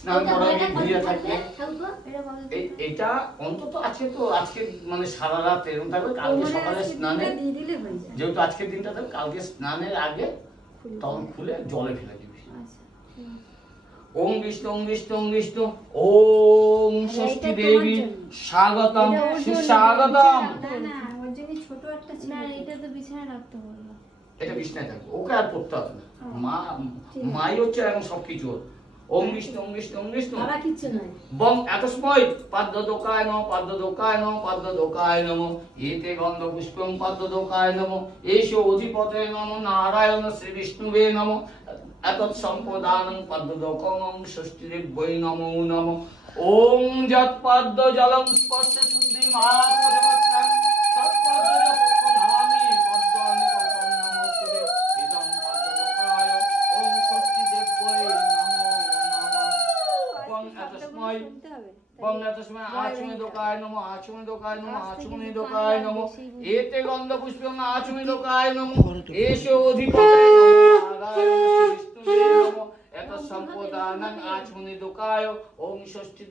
স্নান করা এটা কত এই- এটা অন্তত আজকে তো আজকে মানে সারা রাত এরকম থাকবে কালকে সকালে স্নানে হয়ে যেহেতু আজকের দিনটা থাকবে কালকে স্নানের আগে তখন খুলে জলে ফেলে দিবি। আচ্ছা। আছে। ওম বিষ্ণু ওম বিষ্ণু ওম বিষ্ণু। ওম ষষ্ঠী দেবী। জন্য। স্বাগতম সুস্বাগতম ছোট একটা না এটা তো বিছানায় রাখতে বলল। এটা বিষ্ণায় থাকবে ওকে আর পড়তে হবে না। মা মাই হচ্ছে এখন সবকিছু ওম বিষ্ণু বাবা কিচ্ছু নয়। বং এত সময় পাদ্য দোকায় নম পাদ্য দোকায় নম পাদ্য দোকায় নম। এতে গন্ধ পুষ্পং পাদ্য দোকায় নম। এসো অধিপতে নম নারায়ণ শ্রী বিষ্ণুবে নম। এতৎ সম্পদানং পদ্ম দোকং ষষ্ঠীরে বৈ নমো নম। ওম যৎ পদ্ম জলং স্পর্শ শুদ্ধি মহাপদবত্তং সময় এত সময় আচমে দোকায় নম আচমে দোকায় নম আচমে দোকায় নম এতে গন্ধ পুষ্পং আচমে দোকায় নম। এসো অধিপতে নারায়ণ এত সম্পদানং আচমনে দোকায় ওম ষষ্ঠী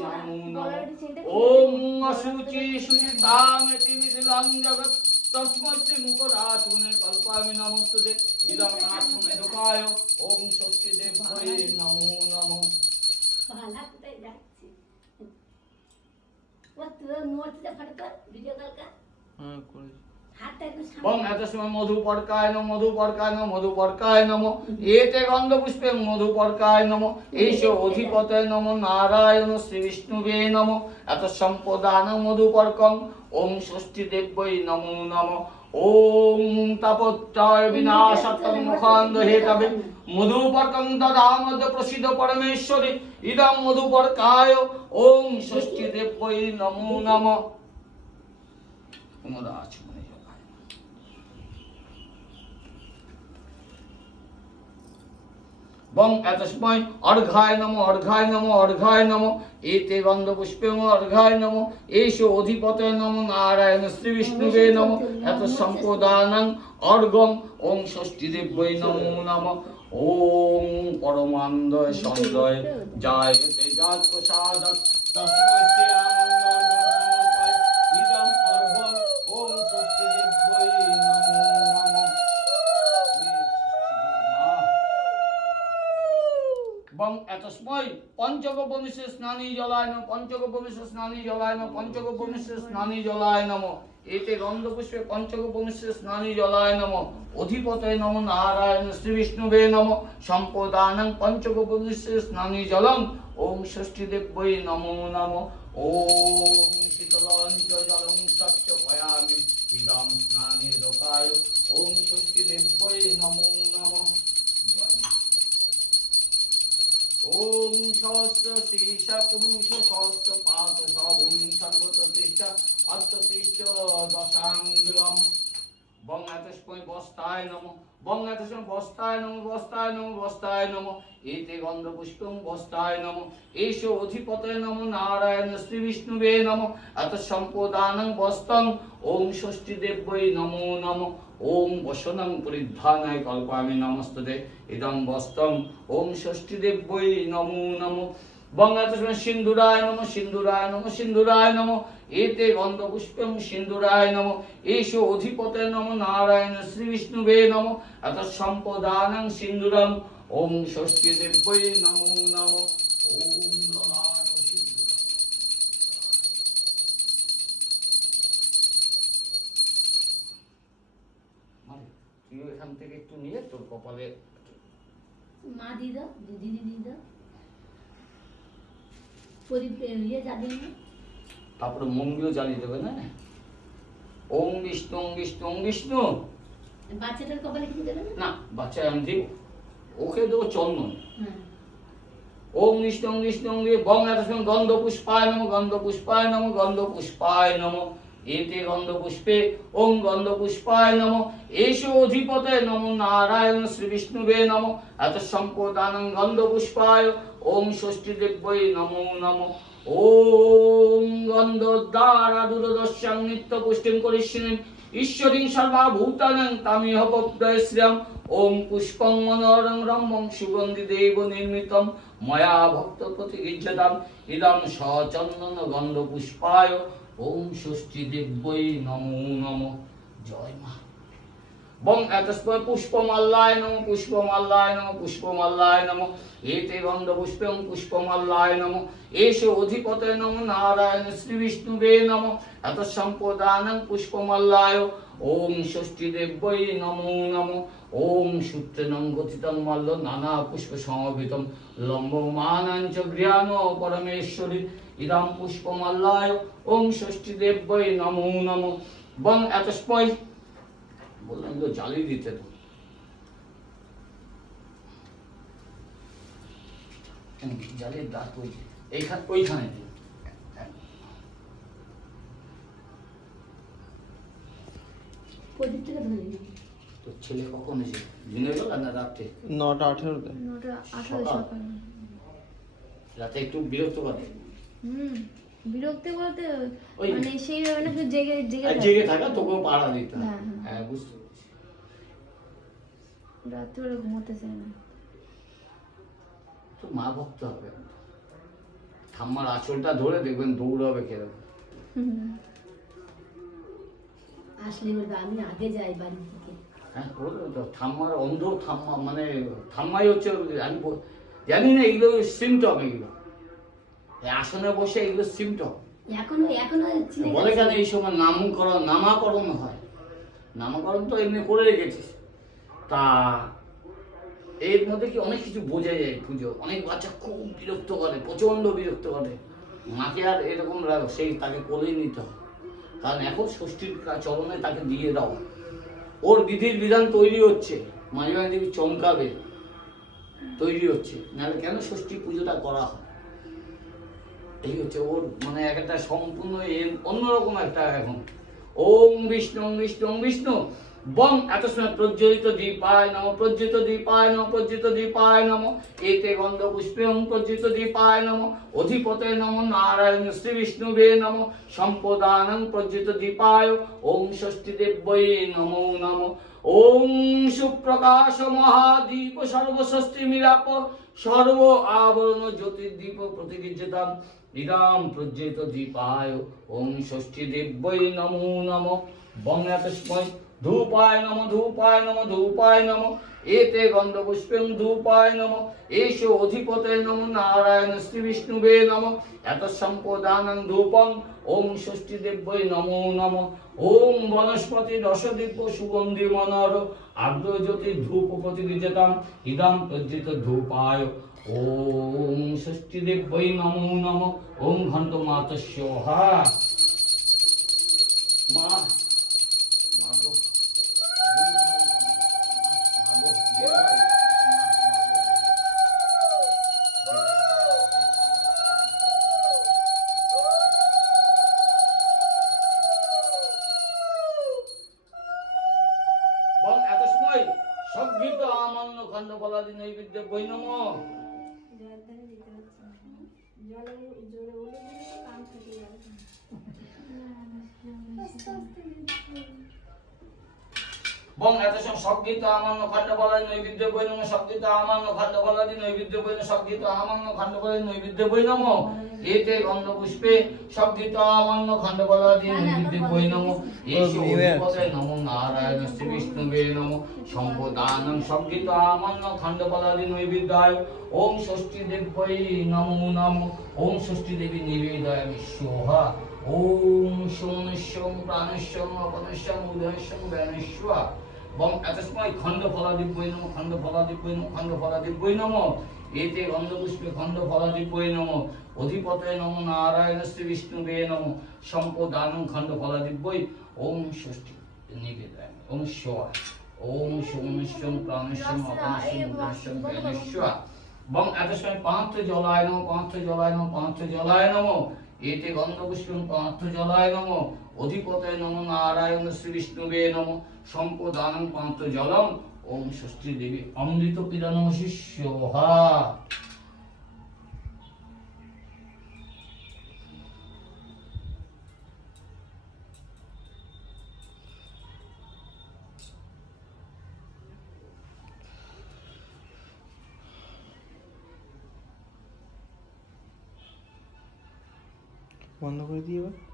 নমো ওম অসুচি জগৎ। কল্পামি দোকায় ওম ষষ্ঠী নমো নমঃ। কোথায় যাচ্ছে। ও তুই নোটটা ফট কর। ভিডিও কল কর হ্যাঁ করেছি বং এত সময় মধু পর্কায় নম মধু পর্কায় নম মধু পর্কায় নম। এতে গন্ধ পুষ্পে মধু পর্কায় নম। এইস অধিপতে নম নারায়ণ শ্রী বিষ্ণুবে নম। এত সম্পদান মধু পর্কং ওম ষষ্ঠী দেব্যই নমো নম। ওম মুখান্দ হে তবে প্রসিদ্ধ পরমেশ্বরী। ইদম ষষ্ঠী নমো নম মনে যোগায় বং এত সময় অর্ঘায় নম অর্ঘায় নম অর্ঘায় নম। এতে গন্ধ পুষ্পে অর্ঘায় নম। এসো অধিপতে নম, নারায়ণ শ্রী বিষ্ণুবে নম। এত সম্পদানং অর্ঘং ওং ষষ্ঠী দেব্যই নমো নম। ওম পরমান্দয় সন্দয় জায়তে জাত প্রসাদ। তস্মৈ এবং এত সময় পঞ্চগোপমিষে স্নানী জলায় নম পঞ্চগোপমিষে স্নানী জলায় নম পঞ্চগোপমিষে স্নানী জলায় নম। এতে গন্ধপুষ্পে পঞ্চগোপমিষে স্নানী জলায় নম। অধিপতয় নম নারায়ণ শ্রী বিষ্ণুবে নম। সম্পদানং পঞ্চগোপমিষে স্নানী জলং। ওম ষষ্ঠী দেব্যই নমো নম। ওম শীতলঞ্চ জলং স্বচ্ছ পয়ামি ইদম স্নানী দোকায়। ষষ্ঠী দেব্যই নমো সহস্র শীর্ষ পুরুষ সহস্র পাত সভূম সর্বততিষ্ঠ অর্থতিষ্ঠ দশাঙ্গুলম। বঙ্গাতস্ময় বস্তায় নম বঙ্গাতস্ময় বস্তায় নম বস্তায় নম বস্তায় নম, এতে গন্ধ পুষ্পং বস্তায় নম, এসো অধিপতয় নম, নারায়ণ শ্রী বিষ্ণুবে নম, এত সম্পদানং বস্তং ওম ষষ্ঠী দেব্যই নমো নম, ওম বসনং পরিধানায় কল্পামি নমস্তুতে ইদং বস্তং ওম ষষ্ঠী দেব্যই নমো নমো। বঙ্গাতস্ময় সিন্ধুরায় নম সিন্ধুরায় নম সিন্ধুরায় নম। এতে গন্ধ পুষ্পং সিন্ধুরায় নম। এসো অধিপতে নম, নারায়ণ শ্রী বিষ্ণুবে নম। এত সম্পদানং সিন্ধুরম ওম ষষ্ঠী দেব্যই নমো, নম। ওম তুই এখান থেকে একটু নিয়ে তোর কপালে মা দিদি দিয়ে দাও প্রদীপ ইয়ে তারপরে মঙ্গিও জ্বালিয়ে দেবে না? ওম বিষ্ণু ওম বিষ্ণু ওম বিষ্ণু। বাচ্চাটার কপালে কিছু দেবে না? বাচ্চা আমি দিব। ওকে দেবো চন্দন। ওম বিষ্ণু ওম বিষ্ণু ওম বিষ্ণু বং এত গন্ধ পুষ্পায় নম গন্ধ পুষ্পায় নম গন্ধ পুষ্পায় নম। এতে গন্ধপুষ্পে পুষ্পে গন্ধপুষ্পায় গন্ধ পুষ্পায় নম। এসো অধিপতে নম নারায়ণ শ্রী বিষ্ণুবে নম। এত সম্পদান গন্ধ পুষ্পায় ওম ষষ্ঠী দেব্যই নম নম। গন্ধ দ্বারা দূরদর্শাং নিত্য পুষ্টিম করিষ্যিনীম ঈশ্বরী সর্বাভূতানং তামিহ ওম পুষ্পং মনোরং রম্যং সুগন্ধি দেব নির্মিতম। ময়া ভক্ত প্রতিগিজ্যতাম ইদম সচন্দন গন্ধ পুষ্পায় ওম ষষ্ঠী দিব্যই নমো নম। জয় মা। বং পুষ্পমাল্লায় নম পুষ্পমাল্লায় নম পুষ্পমাল্লায় নম এতে গন্ধ পুষ্পং পুষ্পমাল্লায় নম এষ অধিপতে নম নারায়ণ শ্রী বিষ্ণুবে নম। এত সম্পদানং পুষ্পমাল্লায়। ওম ষষ্ঠী দেব্যই নমো নম। ওম সূত্রেণং গতিতং মল্ল নানা পুষ্প সমবেতম লম্বমানাঞ্চ গৃহাণ পরমেশ্বরী। ইদাম পুষ্পমাল্লায়। ওম ষষ্ঠী দেব্যই নমো নম। বং এতস্ময় বললাম তো জ্বালিয়ে দিতে জ্বালিয়ে দাঁত ওই যে, এইখান ওইখানে দিন। তো ছেলে কখন এসে? দিনের বেলা না রাত্রে? নটা আঠেরোতে। রাতে একটু বিরক্ত করে? হুম বিরক্তি বলতে ওই- মানে সেইভাবে না জেগে জেগে জেগে থাকা তোকেও পাড়া দিতে হ্যাঁ, হ্যাঁ। হ্যাঁ বুঝতে। রাত্রে ঘুমোতে চায় না। তো মা ভক্ত হবে। ঠাম্মার আঁচলটা ধরে দেখবেন দৌড়াবে কেরকম। আসলে বলবে আমি আগে যাই বাড়ি থেকে। হ্যাঁ ঠাম্মার অন্ধ ঠাম্মা মানে ঠাম্মাই হচ্ছে আমি জানি না এগুলো সিমটম এগুলো আসনে বসে এগুলো সিমটম এখনও এখনও বলে। কেন এই সময় নামকরণ নামাকরণ হয়? নামকরণ তো এমনি করে রেখেছিস। তা এর মধ্যে কি অনেক কিছু বোঝা যায় পুজো? অনেক বাচ্চা খুব বিরক্ত করে, প্রচণ্ড বিরক্ত করে। মাকে আর এরকম রা- সেই তাকে কোলেই নিতে হয়। কারণ এখন ষষ্ঠীর চরণে তাকে দিয়ে দাও ওর বিধির বিধান তৈরি হচ্ছে। মাঝে মাঝে দেখবি চমকাবে। তৈরি হচ্ছে। নাহলে কেন ষষ্ঠী পুজোটা করা হয়? এই হচ্ছে ওর মানে এক একটা সম্পূর্ণ অন্যরকম একটা এখন। ওম বিষ্ণু বিষ্ণু বিষ্ণু। বং এত সময় প্রজ্বলিত দীপায় নম প্রজ্জিত দীপায় নম প্রজ্জিত দীপায় নম। এতে গন্ধ পুষ্পে প্রজ্জিত দীপায় নম। অধিপতে নম নারায়ণ শ্রী বিষ্ণুবে নম। সম্পদানং প্রজ্জিত দীপায় ওম ষষ্ঠী দেব্যই নমো নম। ওম সুপ্রকাশ মহাদীপ সর্বষষ্ঠী মিরাপ সর্ব আবরণ জ্যোতির্দীপ প্রতিগিজ্যতাম ইদাম প্রজ্জিত দীপায় ওম ষষ্ঠী দেব্যই নমো নম। বঙ্গাতস্ময় ধূপায় নম ধূপায় নম ধূপায় নম। এতে গন্ধপুষ্পেম ধূপায় নম। এষ অধিপতে নম, নারায়ণ শ্রী বিষ্ণুবে নম। এত সম্পদানং ধূপং, ওম ষষ্ঠী দেব্যই নমো নম। ওম বনস্পতি দশদিব্য সুগন্ধি মনর। আগ্রজ্যোতি ধূপ প্রতিবিজেতাম ইদম প্রজ্জিত ধূপায়। ওম ষষ্ঠী দেব্যই নমো নম। ওম ঘন্ত মাতস্য হা খণ্ড বলাদি নৈবেদ্য বৈনম বং এত সব সংগীত আমান্য খণ্ড বলাদি নৈবেদ্য বৈনম সংগীত আমান্য খণ্ড বলাদি নৈবেদ্য বৈন সংগীত আমান্য খণ্ড বলাদি নৈবেদ্য বৈনম। এতে গন্ধ পুষ্পে সংগীত আমান্য খণ্ড বলাদি নৈবেদ্য বৈনম। এসে অধিপতে নমো নারায়ণ শ্রী বিষ্ণুবে নমো। সম্পদানং সংগীত আমান্য খণ্ড বলাদি নৈবেদ্যায়। ওম ষষ্ঠী দেব্যই নমো নম। ওম ষষ্ঠী দেবী নিবেদয়ামি সোহা ওম সোমনস্যং প্রাণস্যং অপনস্যং উদয়স্যং ব্যানেশ্বর বং এতসময় খণ্ড ফলাদিব্যই নম খণ্ড ফলাদিব্যই নম খণ্ড ফলাদিব্যই নম এতে গন্ধপুষ্পে খণ্ড ফলাদিব্যই নম অধিপতে নম নারায়ণ শ্রী বিষ্ণুবে নম। সম্পদানং খণ্ড ফলাদিব্যই ওম ষষ্ঠী নিবেদয়ামি ওম শিবা ওম সোমনস্যং প্রাণস্যং অপনস্যং উদয়স্যং ব্যানেশ্বর বং এত সময় পাঁচ জলায় নম পাঁচ জলায় নম পাঁচ জলায় নম। এতে গন্ধপুষ্পম পার্থ জলায় নম, অধিপতয় নম নারায়ণ শ্রী বিষ্ণুবে নম, সম্পদান পাঁচ জলম ওম ষষ্ঠী দেবী অমৃত পিদানম শিষ্য। বন্ধ করে দিয়ে এবার।